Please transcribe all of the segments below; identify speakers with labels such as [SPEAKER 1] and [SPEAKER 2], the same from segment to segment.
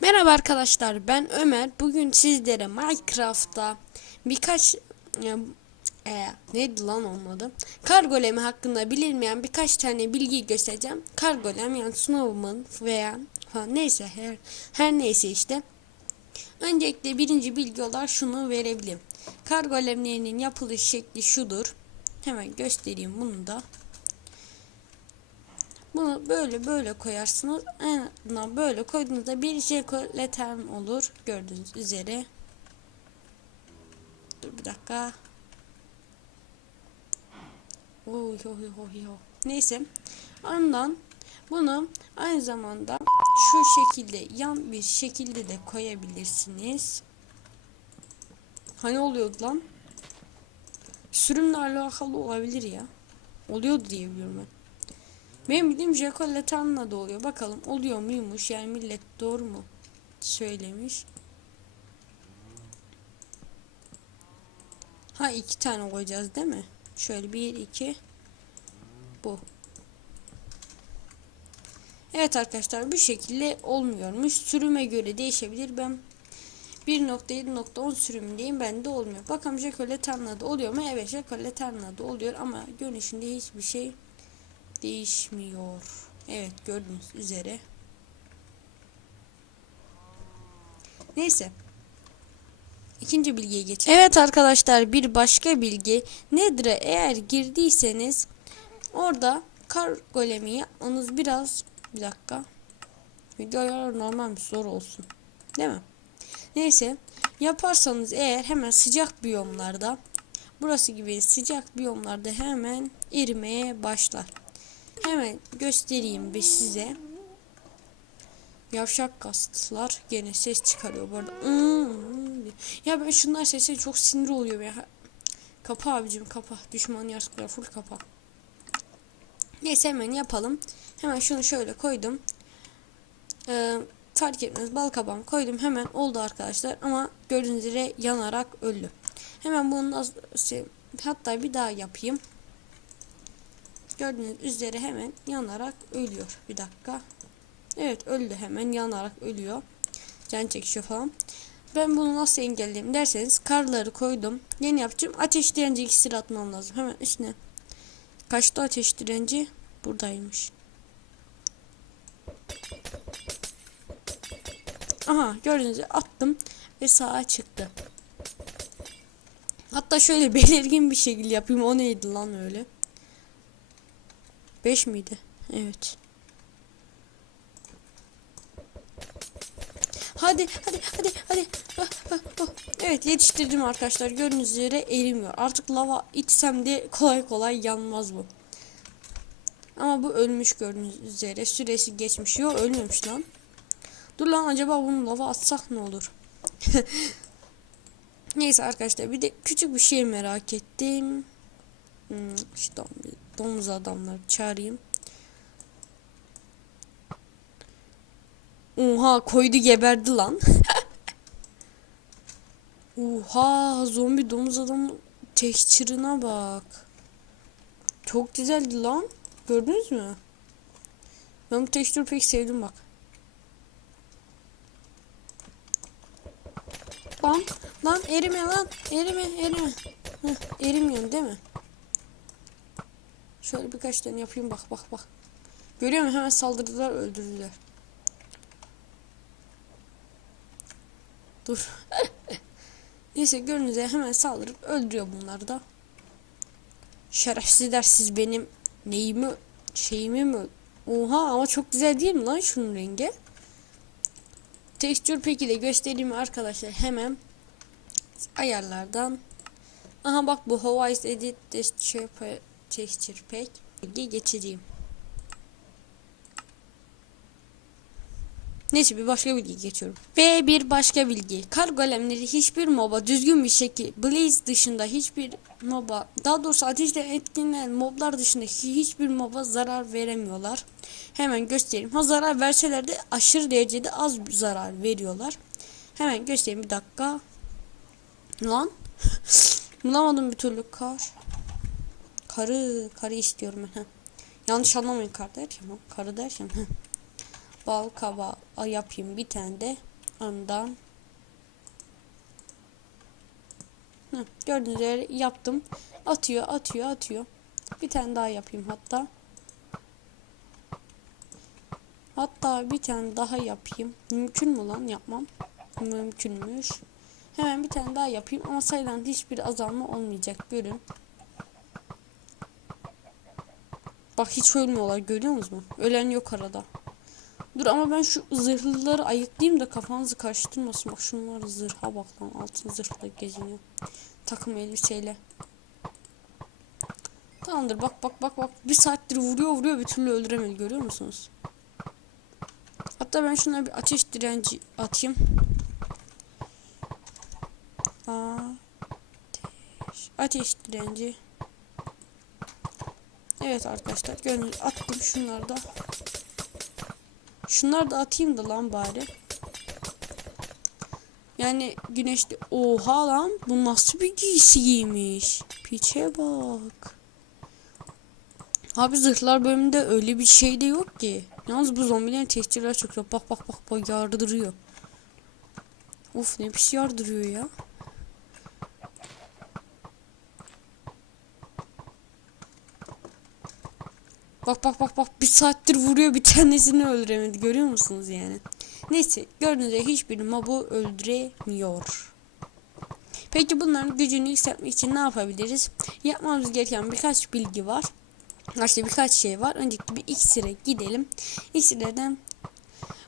[SPEAKER 1] Merhaba arkadaşlar ben Ömer. Bugün sizlere Minecraft'ta birkaç e, e, neydi lan olmadı. Kargolemi hakkında bilinmeyen birkaç tane bilgi göstereceğim. Kargolem yani Snowman veya falan neyse her, her neyse işte. Öncelikle birinci bilgi olarak şunu verebilirim. Kargolemlerinin yapılış şekli şudur. Hemen göstereyim bunu da. Bunu böyle böyle koyarsınız. En azından böyle koyduğunuzda bir jekoleten olur. Gördüğünüz üzere. Dur bir dakika. Oy, oy, oy, oy. Neyse. Ondan bunu aynı zamanda şu şekilde yan bir şekilde de koyabilirsiniz. Hani oluyordu lan? Sürümle alakalı olabilir ya. Oluyordu diye biliyorum ben. Benim bildiğim Jacques da oluyor. Bakalım oluyor muymuş? Yani millet doğru mu söylemiş? Ha iki tane koyacağız değil mi? Şöyle bir iki bu. Evet arkadaşlar bu şekilde olmuyormuş. Sürüme göre değişebilir. Ben 1.7.10 sürümündeyim. Bende olmuyor. Bakalım Jacques oluyor mu? Evet Jacques oluyor ama görünüşünde hiçbir şey değişmiyor. Evet gördüğünüz üzere. Şöyle İkinci bilgiye geçelim. Evet arkadaşlar bir başka bilgi. Nedir'e eğer girdiyseniz orada kar golemi yapmanız biraz bir dakika. Videolar normal bir zor olsun. Değil mi? Neyse yaparsanız eğer hemen sıcak biyomlarda burası gibi sıcak biyomlarda hemen erimeye başlar. Hemen göstereyim bir size. Yavşak kastılar. Gene ses çıkarıyor bu arada. Hmm. Ya ben şunlar sesi çok sinir oluyor ya. Kapa abicim kapa. Düşman yaratıklar full kapa. Neyse hemen yapalım. Hemen şunu şöyle koydum. Ee, fark etmez bal kabağım koydum hemen oldu arkadaşlar ama gördüğünüz üzere yanarak öldü. Hemen bunu şey, hatta bir daha yapayım. Gördüğünüz üzere hemen yanarak ölüyor. Bir dakika. Evet öldü hemen yanarak ölüyor. Can çekişiyor falan. Ben bunu nasıl engelleyeyim derseniz karları koydum. Yeni yapacağım. Ateş direnci iksir atmam lazım. Hemen üstüne. Kaçtı ateş direnci? Buradaymış. Aha gördüğünüz gibi attım ve sağa çıktı. Hatta şöyle belirgin bir şekilde yapayım. O neydi lan öyle? 5 miydi? Evet. Hadi hadi hadi hadi. Ah, ah, ah. Evet yetiştirdim arkadaşlar. Gördüğünüz üzere erimiyor. Artık lava içsem de kolay kolay yanmaz bu. Ama bu ölmüş gördüğünüz üzere. Süresi geçmiş. Yok ölmemiş lan. Dur lan acaba bunu lava atsak ne olur? Neyse arkadaşlar bir de küçük bir şey merak ettim. Hmm, işte domuz adamları çağırayım. Oha koydu geberdi lan. Oha zombi domuz adam texture'ına bak. Çok güzeldi lan. Gördünüz mü? Ben bu texture pek sevdim bak. Lan lan erime lan erime erime. Heh, erimiyorsun değil mi? Şöyle birkaç tane yapayım bak bak bak. Görüyor musun hemen saldırdılar öldürdüler. Dur. Neyse görünüze hemen saldırıp öldürüyor bunları da. Şerefsizler siz benim neyimi şeyimi mi Oha ama çok güzel değil mi lan şunun rengi? Tekstür peki de göstereyim arkadaşlar hemen ayarlardan. Aha bak bu Hawaii Edit Texture Texture Pack geçireyim. Neyse bir başka bilgi geçiyorum. Ve bir başka bilgi. Kar golemleri hiçbir moba düzgün bir şekilde Blaze dışında hiçbir moba daha doğrusu ateşle etkilenen moblar dışında hiçbir moba zarar veremiyorlar. Hemen göstereyim. Ha zarar verseler de aşırı derecede az zarar veriyorlar. Hemen göstereyim bir dakika. Lan. Bulamadım bir türlü kar. Karı, karı istiyorum ben. Yanlış anlamayın kar derken karı derken. heh. Bal kabağı yapayım bir tane de ondan. Heh, gördüğünüz üzere yaptım. Atıyor atıyor atıyor. Bir tane daha yapayım hatta. Hatta bir tane daha yapayım. Mümkün mü lan yapmam? Mümkünmüş. Hemen bir tane daha yapayım ama sayılan hiçbir azalma olmayacak. Görün. Bak hiç ölmüyorlar görüyor musunuz? Ölen yok arada. Dur ama ben şu zırhlıları ayıklayayım da kafanızı karıştırmasın. Bak şunlar zırha bak lan altın zırhla geziniyor. Takım elbiseyle. Tamamdır bak bak bak bak. Bir saattir vuruyor vuruyor bir türlü öldüremedi görüyor musunuz? Hatta ben şuna bir ateş direnci atayım. Ateş, ateş direnci. Evet arkadaşlar gördüğünüz attım şunları da. Şunları da atayım da lan bari. Yani güneşli oha lan bu nasıl bir giysi giymiş. Piçe bak. Abi zırhlar bölümünde öyle bir şey de yok ki. Yalnız bu zombilerin testirler çok yok. Bak bak bak bak yardırıyor. Of ne pis yardırıyor ya. Bak bak bak bak bir saattir vuruyor bir tanesini öldüremedi görüyor musunuz yani. Neyse gördüğünüz gibi hiçbir mobu öldüremiyor. Peki bunların gücünü yükseltmek için ne yapabiliriz? Yapmamız gereken birkaç bilgi var. İşte birkaç şey var. Öncelikle bir iksire gidelim. İksirlerden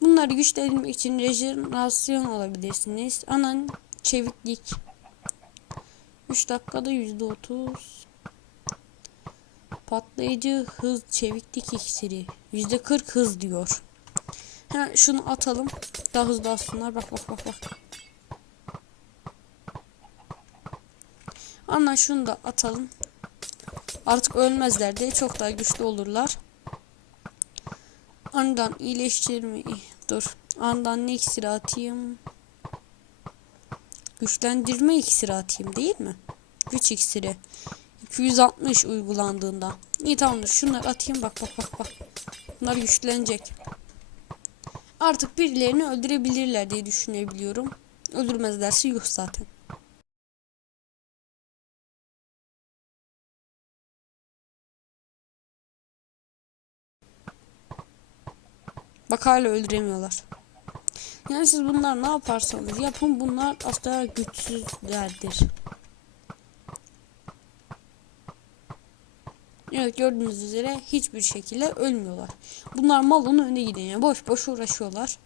[SPEAKER 1] bunları güçlendirmek için rejenerasyon alabilirsiniz. Anan çeviklik 3 dakikada %30 Patlayıcı hız çeviklik iksiri. %40 hız diyor. Hemen şunu atalım. Daha hızlı atsınlar. Bak bak bak bak. Anla şunu da atalım. Artık ölmezler diye çok daha güçlü olurlar. Andan iyileştirme. Dur. Andan ne iksiri atayım? Güçlendirme iksiri atayım değil mi? Güç iksiri. 260 uygulandığında. İyi tamamdır. Şunları atayım. Bak bak bak bak. Bunlar güçlenecek. Artık birilerini öldürebilirler diye düşünebiliyorum. Öldürmezlerse yuh zaten. Bak hala öldüremiyorlar. Yani siz bunlar ne yaparsanız yapın bunlar asla güçsüzlerdir. Evet gördüğünüz üzere hiçbir şekilde ölmüyorlar. Bunlar malın önüne giden yani boş boş uğraşıyorlar.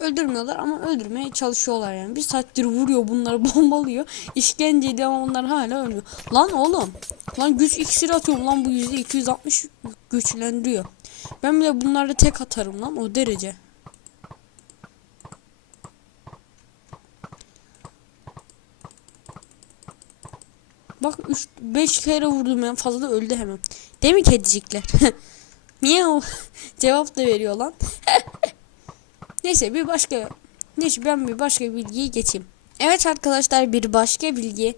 [SPEAKER 1] Öldürmüyorlar ama öldürmeye çalışıyorlar yani. Bir saattir vuruyor bunları bombalıyor. İşkence ediyor ama onlar hala ölmüyor. Lan oğlum. Lan güç iksiri atıyorum lan bu yüzde 260 güçlendiriyor. Ben bile bunları tek atarım lan o derece. Bak 3 5 kere vurdum en fazla da öldü hemen. Değil mi kedicikler? Miyav. Cevap da veriyor lan. Neyse bir başka Neyse ben bir başka bilgiye geçeyim. Evet arkadaşlar bir başka bilgiye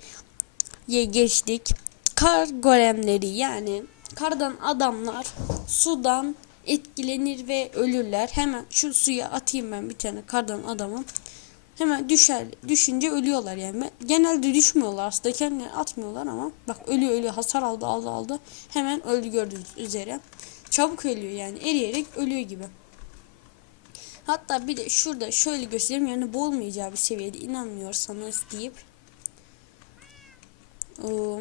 [SPEAKER 1] geçtik. Kar golemleri yani kardan adamlar sudan etkilenir ve ölürler. Hemen şu suya atayım ben bir tane kardan adamı. Hemen düşer düşünce ölüyorlar yani. Genelde düşmüyorlar aslında kendileri atmıyorlar ama bak ölüyor ölüyor hasar aldı aldı aldı. Hemen öldü gördüğünüz üzere. Çabuk ölüyor yani eriyerek ölüyor gibi. Hatta bir de şurada şöyle göstereyim yani boğulmayacağı bir seviyede inanmıyorsanız deyip Oo,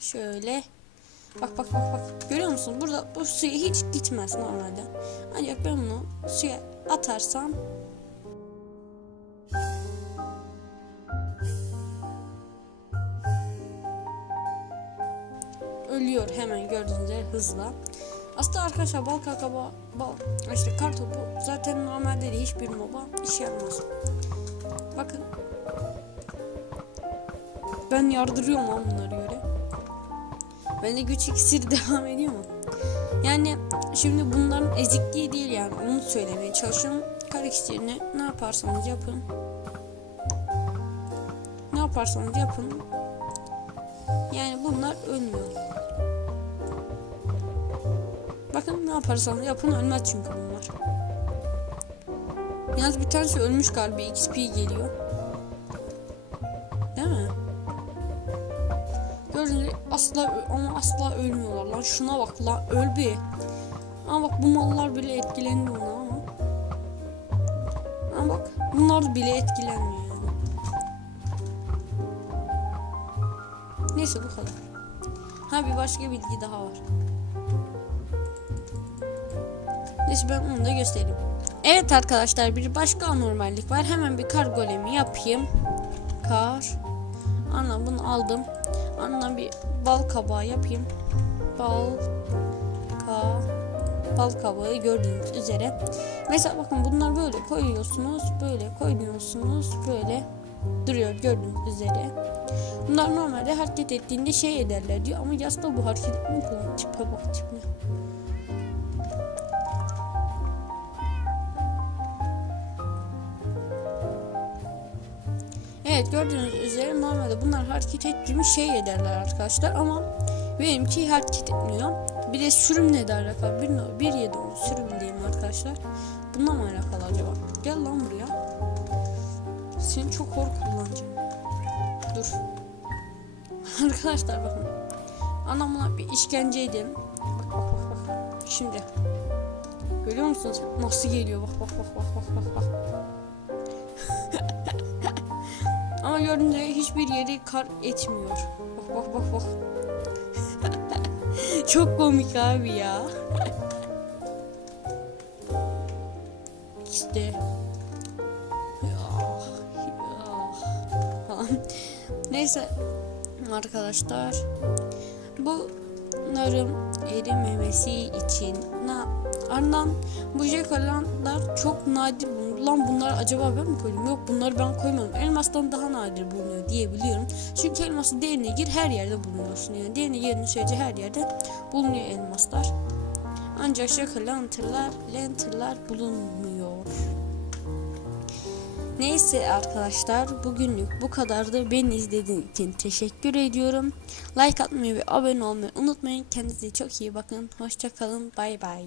[SPEAKER 1] şöyle bak bak bak bak görüyor musun burada bu suya hiç gitmez normalde ancak ben bunu suya atarsam ölüyor hemen gördüğünüz üzere hızla. Aslında arkadaşlar bal kakaba bal işte kar topu zaten normalde de hiçbir moba iş yapmaz. Bakın. Ben yardırıyorum lan bunları göre. Bende güç iksiri devam ediyor mu? Yani şimdi bunların ezikliği değil yani onu söylemeye çalışıyorum. Kar iksirini ne yaparsanız yapın. Ne yaparsanız yapın. Yani bunlar ölmüyor. Bakın ne yaparsanız yapın ölmez çünkü bunlar. Yalnız bir tanesi ölmüş galiba XP geliyor. Değil mi? Gördüğünüz asla ama asla ölmüyorlar lan. Şuna bak lan öl bir. Ama bak bu mallar bile etkilendi ona ama. Ama bak bunlar bile etkilenmiyor. Neyse bu kadar. Ha bir başka bilgi daha var. Neyse ben onu da göstereyim. Evet arkadaşlar bir başka anormallik var. Hemen bir kar golemi yapayım. Kar. Ana bunu aldım. Ana bir bal kabağı yapayım. Bal ka bal kabağı gördüğünüz üzere. Mesela bakın bunlar böyle koyuyorsunuz. Böyle koyuyorsunuz. Böyle duruyor gördüğünüz üzere. Bunlar normalde hareket ettiğinde şey ederler diyor ama yasta bu hareket etmiyor. Tipe bak tipine. Evet gördüğünüz üzere normalde bunlar hareket ettiğimi şey ederler arkadaşlar ama benimki hareket etmiyor. Bir de sürümle de alakalı. Bir, bir yedi on sürüm diyeyim arkadaşlar. Bununla mı alakalı acaba? Gel lan buraya. Seni çok hor kullanacağım. Dur. arkadaşlar bakın. Anamına bir işkence edeyim. Bak bak bak bak. Şimdi. Görüyor musunuz? Nasıl geliyor? Bak bak bak bak bak bak. Ama gibi hiçbir yeri kar etmiyor. Bak bak bak bak. Çok komik abi ya. işte. Ah, ah falan. Neyse arkadaşlar. Bunların erimemesi için na ardından bu jekalanlar çok nadir bulunur. Lan bunlar acaba ben mi koydum? Yok bunları ben koymadım. Elmastan daha nadir bulunuyor diye biliyorum. Çünkü elması derine gir her yerde bulunuyorsun. Yani derine girdiğin sürece her yerde bulunuyor elmaslar. Ancak jekalanlar lenterlar bulunmuyor. Neyse arkadaşlar bugünlük bu kadardı. Beni izlediğiniz için teşekkür ediyorum. Like atmayı ve abone olmayı unutmayın. Kendinize çok iyi bakın. Hoşçakalın. Bay bay.